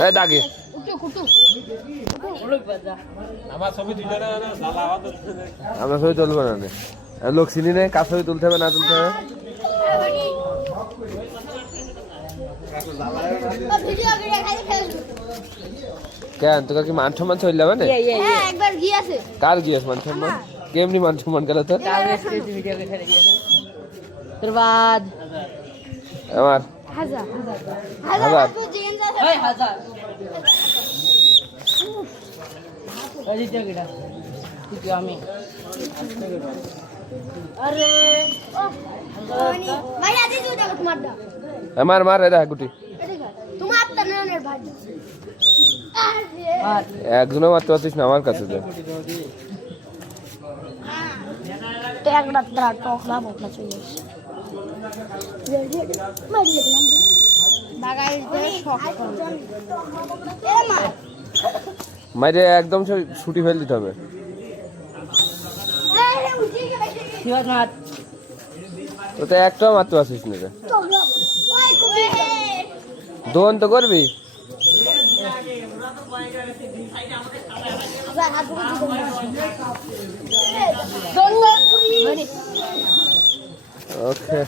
এই দাগে আমরা ছবি তুলবো না লোক চিনি নেই কার ছবি তুলতে হবে না তুলতে হবে কেন তোকে কি মান সম্মান চলে যাবে না কার গিয়েছ মান সম্মান কেমনি মান সম্মান গেল তোর আমার হাজার আমার মার রে দেখ গুটি একজনও মারতে পারছিস না আমার কাছে তো মাইরে একদম ছুটি ফেল দিতে হবে তো একটাও মারতে পারছিস না রে দোন তো করবি ওকে